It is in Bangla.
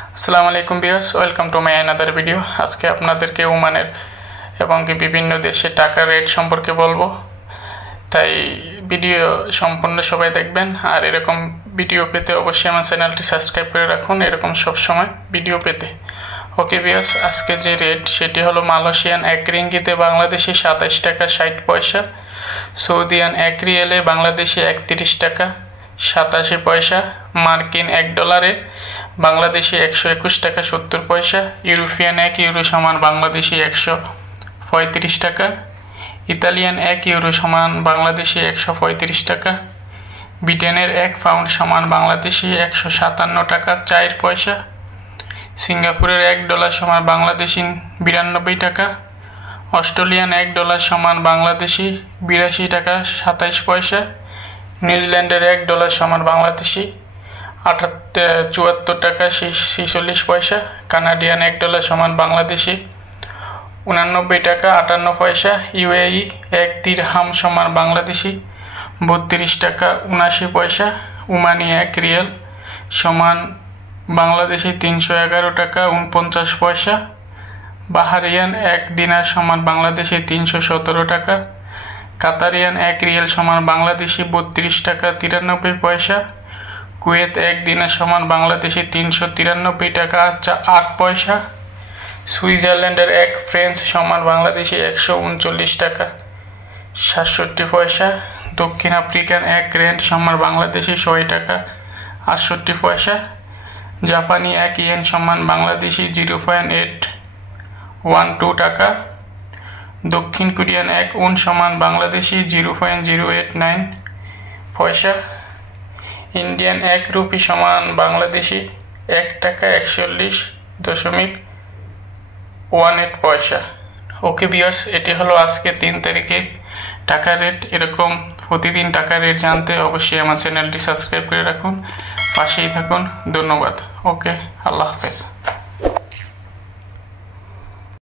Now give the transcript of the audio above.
আসসালামু আলাইকুম viewers, welcome to my another video. আজকে আপনাদেরকে ওমানের এবং বিভিন্ন দেশের টাকা রেট সম্পর্কে বলবো, তাই ভিডিও সম্পূর্ণ সবাই দেখবেন। আর এরকম ভিডিও পেতে অবশ্যই আমার চ্যানেলটি সাবস্ক্রাইব করে রাখুন, এরকম সব সময় ভিডিও পেতে। ওকে ভিউয়ার্স, আজকে যে রেট সেটি হলো মালয়েশিয়ান 1 রিঙ্গিতে বাংলাদেশি 27 টাকা 60 পয়সা, সৌদিয়ান 1 রিয়েলে বাংলাদেশি 31 টাকা 87 পয়সা, মার্কিন $1 বাংলাদেশি 121 টাকা 70 পয়সা, ইউরোপিয়ান 1 ইউরো সমান বাংলাদেশি 135 টাকা, ইতালিয়ান 1 ইউরো সমান বাংলাদেশি 135 টাকা, ব্রিটেনের 1 পাউন্ড সমান বাংলাদেশি 157 টাকা 4 পয়সা, সিঙ্গাপুরের $1 সমান বাংলাদেশি 92 টাকা, অস্ট্রেলিয়ান $1 সমান বাংলাদেশি 82 টাকা 27 পয়সা, নিউজিল্যান্ডের $1 সমান বাংলাদেশি 74 টাকা 46 পয়সা, কানাডিয়ান $1 সমান বাংলাদেশি 89 টাকা 58 পয়সা, ইউএই 1 দিরহাম সমান বাংলাদেশি 32 টাকা 79 পয়সা, ওমানি 1 রিয়াল সমান বাংলাদেশি 311 টাকা 49 পয়সা, বাহারিয়ান 1 দিনার সমান বাংলাদেশি 317 টাকা, কাতারিয়ান 1 রিয়াল সমান বাংলাদেশি 32 টাকা 93 পয়সা, কুয়েত 1 দিনার সমান বাংলাদেশি 393 টাকা 8 পয়সা, সুইজারল্যান্ডের 1 ফ্রেঞ্চ সমান বাংলাদেশি 139 টাকা 67 পয়সা, দক্ষিণ আফ্রিকান 1 রেন্ড সমান বাংলাদেশি 6 টাকা 68 পয়সা, জাপানি 1 ইয়েন সমান বাংলাদেশি 0.812 টাকা, দক্ষিণ কোরিয়ান 1 উন সমান বাংলাদেশি 0.089 পয়সা, ইন্ডিয়ান 1 রুপি সমান বাংলাদেশি 1 টাকা 41.18 পয়সা। ওকে ভিউয়ার্স, এটি হলো আজকে 3 তারিখে টাকা রেট। এরকম প্রতিদিন টাকা রেট জানতে অবশ্যই আমার চ্যানেলটি সাবস্ক্রাইব করে রাখুন, পাশেই থাকুন। ধন্যবাদ। ওকে, আল্লাহ হাফেজ।